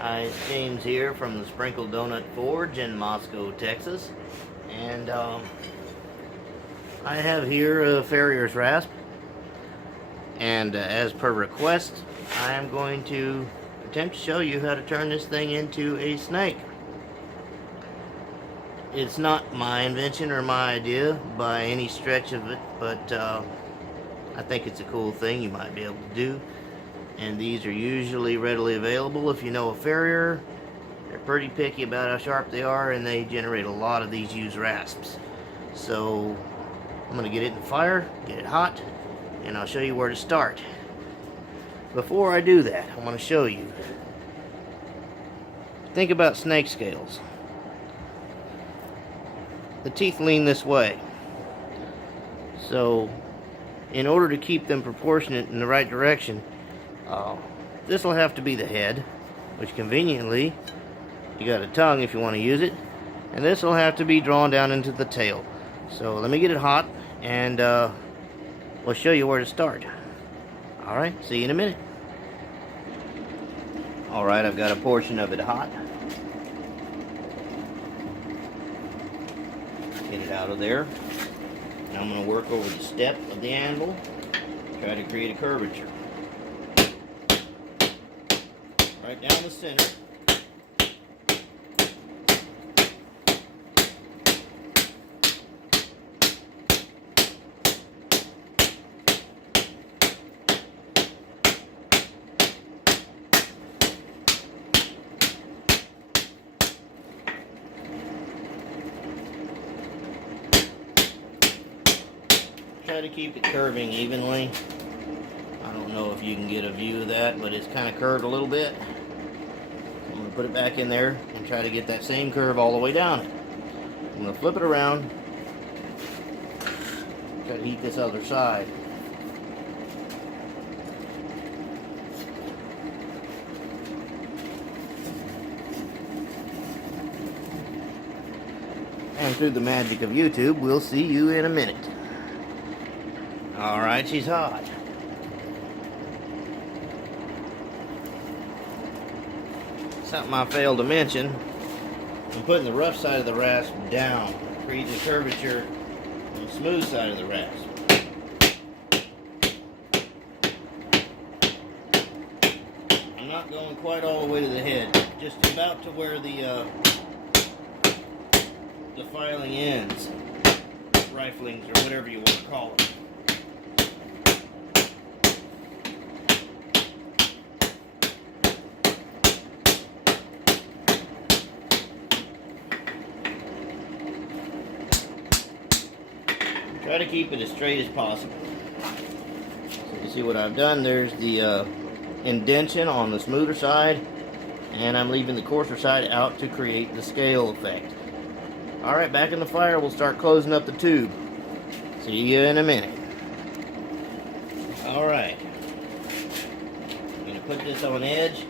Hi, it's James here from the Sprinkled Donut Forge in Moscow, Texas. And I have here a farrier's rasp. And as per request, I am going to attempt to show you how to turn this thing into a snake. It's not my invention or my idea by any stretch of it, but I think it's a cool thing you might be able to do. And these are usually readily available. If you know a farrier, they're pretty picky about how sharp they are, and they generate a lot of these used rasps. So I'm going to get it in the fire, get it hot, and I'll show you where to start. Before I do that, I want to show you. Think about snake scales. The teeth lean this way. So in order to keep them proportionate in the right direction, this will have to be the head, which conveniently, you got a tongue if you want to use it, and this will have to be drawn down into the tail. So let me get it hot, and we'll show you where to start. Alright, see you in a minute. Alright, I've got a portion of it hot. Get it out of there. Now I'm going to work over the step of the anvil, try to create a curvature. Right down the center. Try to keep it curving evenly. I don't know if you can get a view of that, but it's kind of curved a little bit. I'm going to put it back in there and try to get that same curve all the way down. I'm going to flip it around, try to heat this other side. And through the magic of YouTube, we'll see you in a minute. Alright, she's hot. Something I failed to mention, I'm putting the rough side of the rasp down, creating a curvature on the smooth side of the rasp. I'm not going quite all the way to the head, just about to where the filing ends, riflings, or whatever you want to call it. Try to keep it as straight as possible. So you see what I've done, there's the indentation on the smoother side, and I'm leaving the coarser side out to create the scale effect. Alright, back in the fire, we'll start closing up the tube. See you in a minute. Alright. I'm going to put this on edge.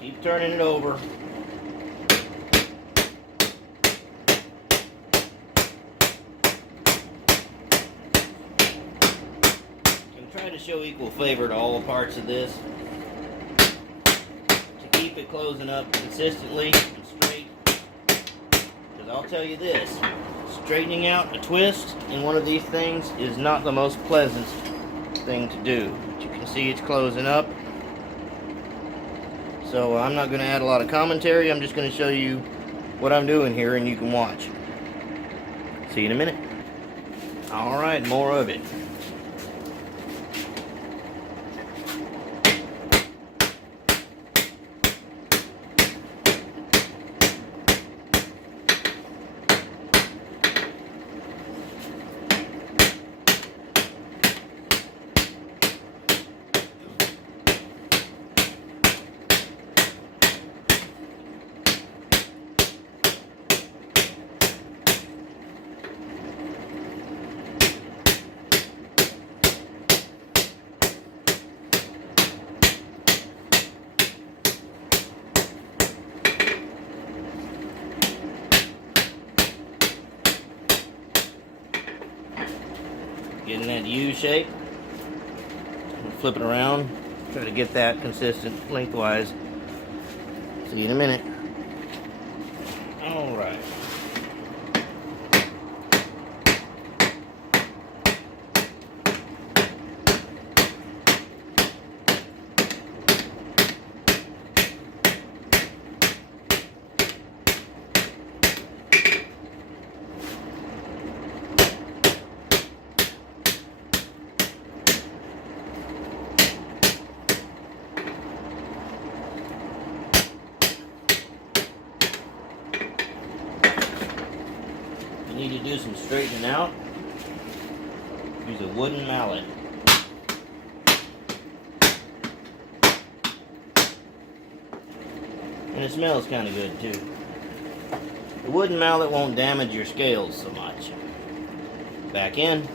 Keep turning it over. And try to show equal favor to all the parts of this. To keep it closing up consistently and straight. Because I'll tell you this, straightening out a twist in one of these things is not the most pleasant thing to do. But you can see it's closing up. So I'm not going to add a lot of commentary, I'm just going to show you what I'm doing here and you can watch. See you in a minute. Alright, more of it. Getting that U shape. Flip it around. Try to get that consistent lengthwise. See you in a minute. Alright. You need to do some straightening out. Use a wooden mallet. And it smells kind of good too. The wooden mallet won't damage your scales so much. Back in.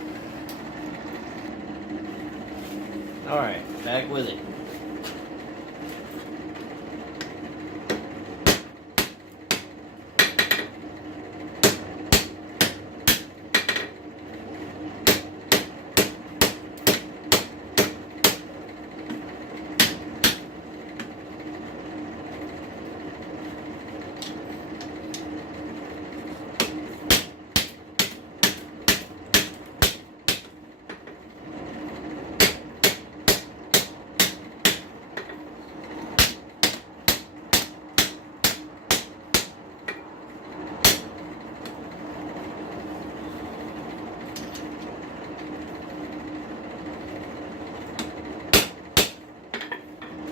Alright, back with it.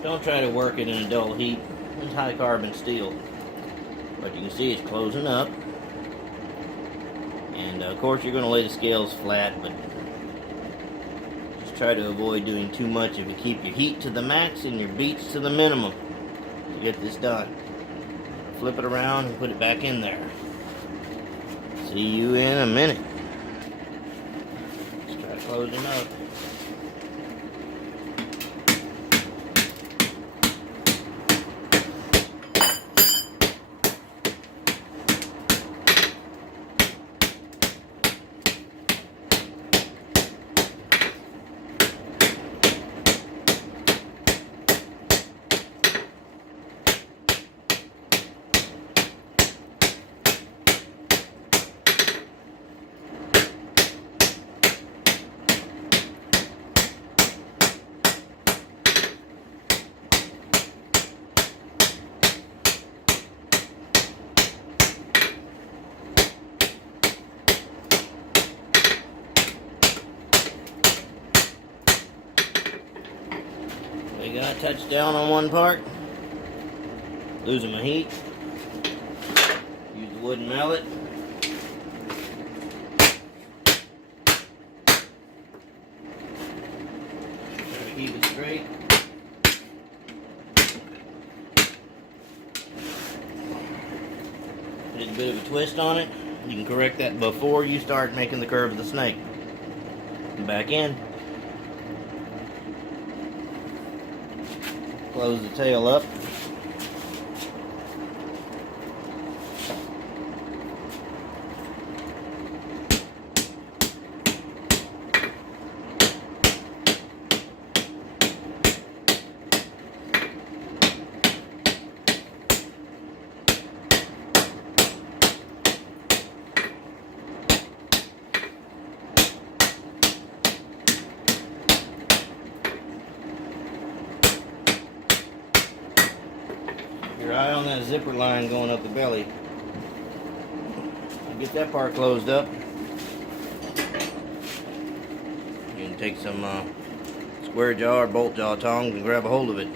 Don't try to work it in a dull heat. It's high carbon steel. But you can see it's closing up. And of course you're going to lay the scales flat, but just try to avoid doing too much if you keep your heat to the max and your beats to the minimum to get this done. Flip it around and put it back in there. See you in a minute. Let's try closing up. We got to touch down on one part. Losing my heat. Use the wooden mallet. Try to keep it straight. Put a bit of a twist on it. You can correct that before you start making the curve of the snake. Back in. Close the tail up. Your eye on that zipper line going up the belly. Get that part closed up. You can take some square jaw or bolt jaw tongs and grab a hold of it.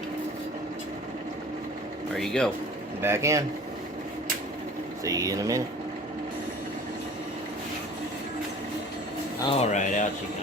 There you go. Back in. See you in a minute. Alright, out she comes.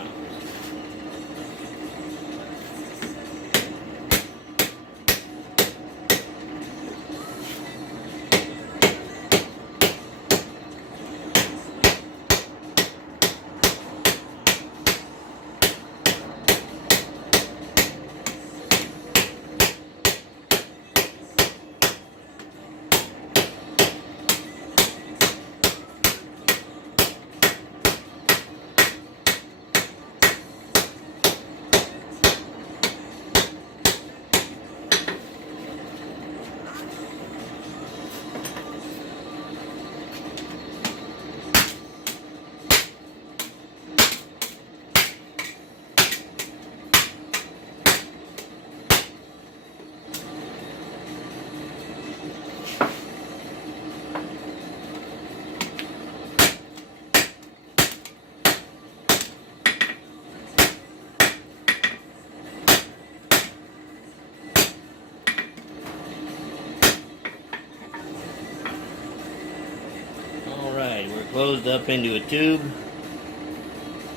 closed up into a tube,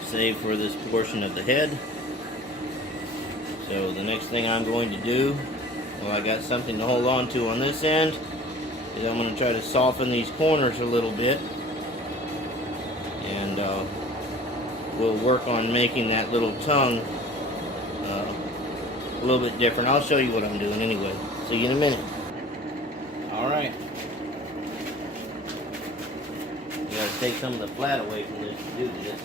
save for this portion of the head. So the next thing I'm going to do, well, I got something to hold on to on this end, is I'm going to try to soften these corners a little bit, and we'll work on making that little tongue a little bit different. I'll show you what I'm doing anyway. See you in a minute. Alright. You gotta take some of the flat away from this to do this.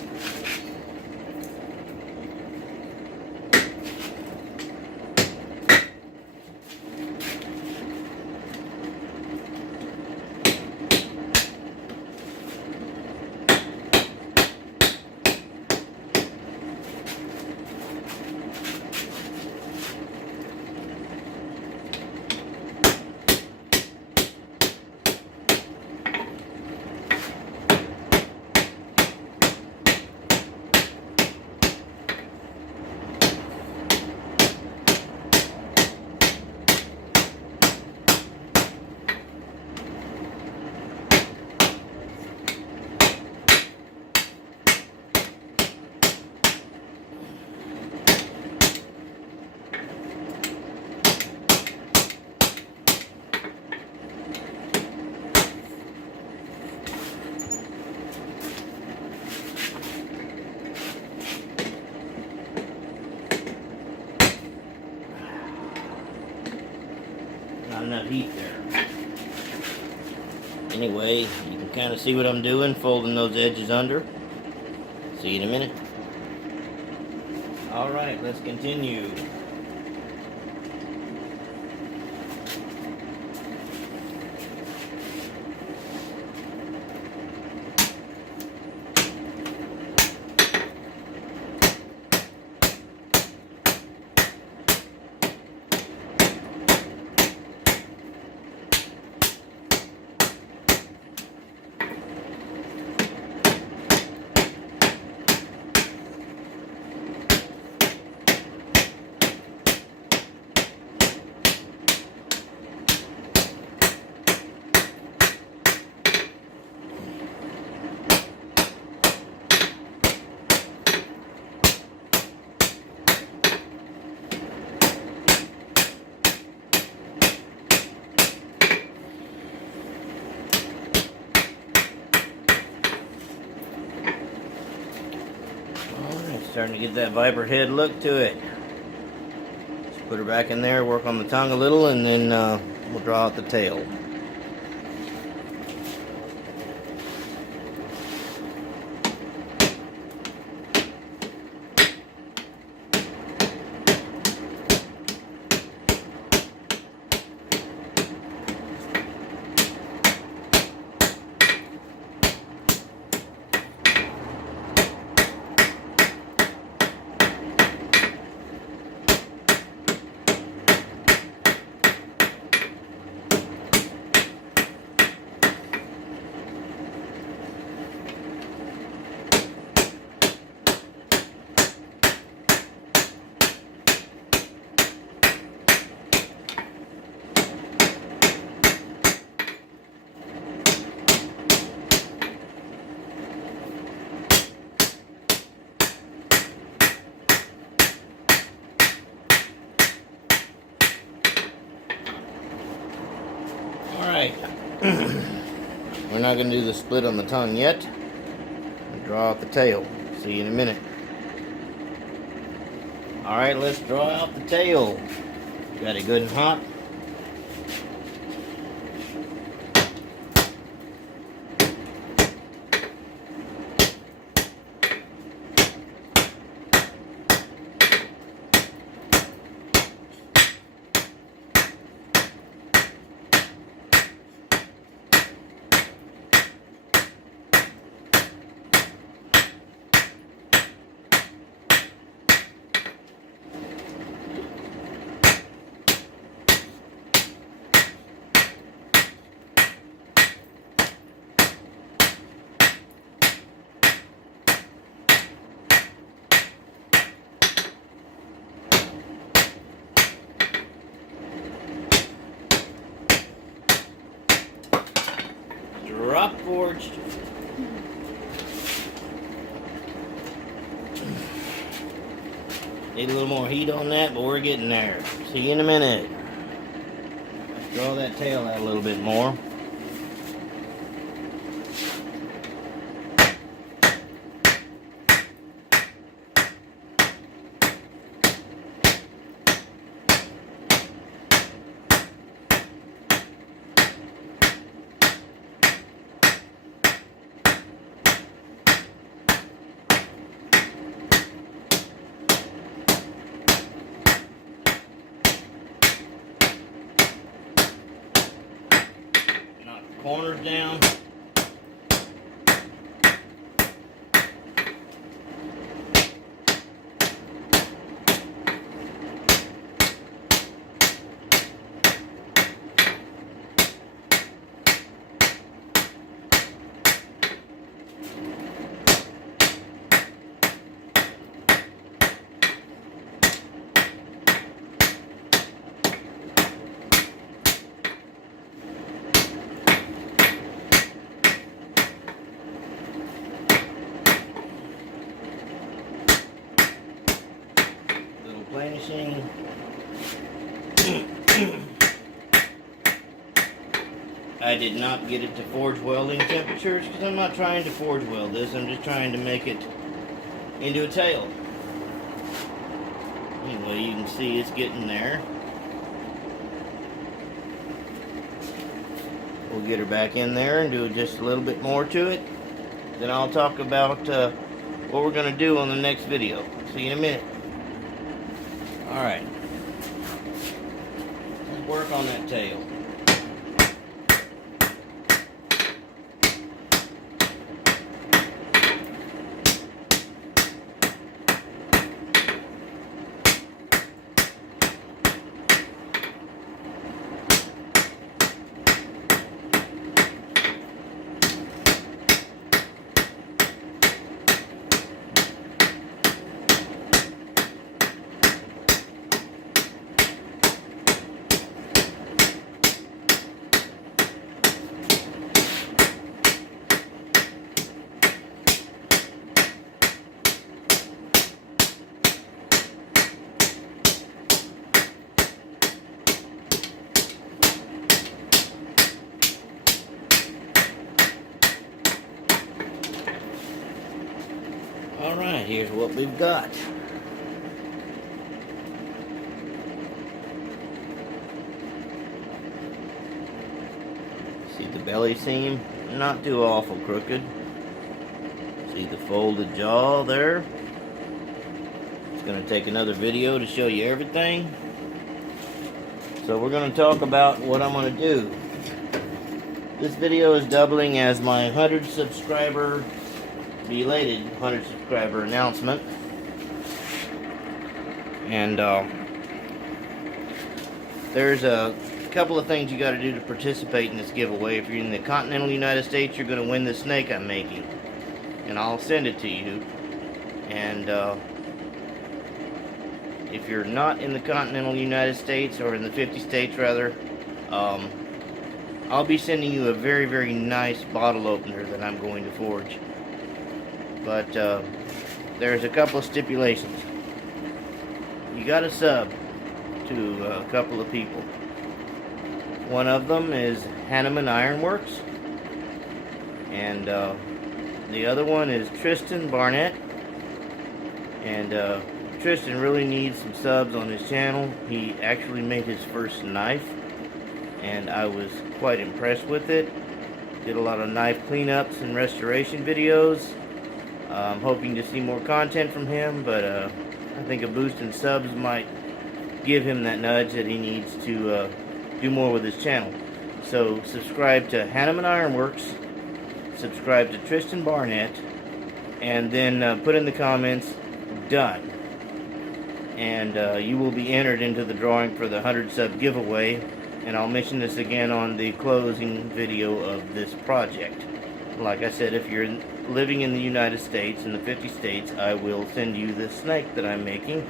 Not enough heat there. Anyway, you can kind of see what I'm doing, folding those edges under. See you in a minute. Alright, let's continue. Starting to get that viper head look to it. Just put her back in there, work on the tongue a little, and then we'll draw out the tail. Alright, we're not going to do the split on the tongue yet. We'll draw out the tail. See you in a minute. Alright, let's draw out the tail. Got it good and hot. Drop forged. Need a little more heat on that, but we're getting there. See you in a minute. Let's draw that tail out a little bit more. Corners down. Planishing. I did not get it to forge welding temperatures because I'm not trying to forge weld this. I'm just trying to make it into a tail. Anyway, you can see it's getting there. We'll get her back in there and do just a little bit more to it. Then I'll talk about what we're going to do on the next video. See you in a minute. Alright, let's work on that tail. Alright, here's what we've got. See the belly seam? Not too awful crooked. See the folded jaw there? It's going to take another video to show you everything. So we're going to talk about what I'm going to do. This video is doubling as my 100 subscriber belated 100 subscriber announcement, and there's a couple of things you got to do to participate in this giveaway. If you're in the continental United States, you're going to win the snake I'm making, and I'll send it to you. And if you're not in the continental United States, or in the 50 states rather, I'll be sending you a very, very nice bottle opener that I'm going to forge. But there's a couple of stipulations. You got to sub to a couple of people. One of them is Hanneman Ironworks, and the other one is Tristan Barnett. And Tristan really needs some subs on his channel. He actually made his first knife, and I was quite impressed with it. Did a lot of knife cleanups and restoration videos. I'm hoping to see more content from him, but I think a boost in subs might give him that nudge that he needs to do more with his channel. So subscribe to Hanneman Ironworks, subscribe to Tristan Barnett, and then put in the comments, done. And you will be entered into the drawing for the 100 sub giveaway, and I'll mention this again on the closing video of this project. Like I said, if you're living in the United States, in the 50 states, I will send you this snake that I'm making.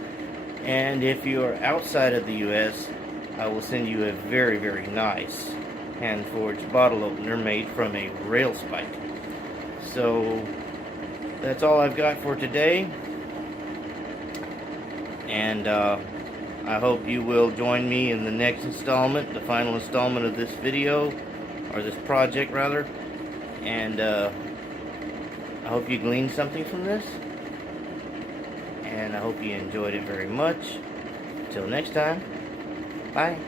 And if you're outside of the US, I will send you a very, very nice hand-forged bottle opener made from a rail spike. So that's all I've got for today. And I hope you will join me in the next installment, the final installment of this video, or this project rather. And I hope you gleaned something from this, and I hope you enjoyed it very much. Till next time, bye.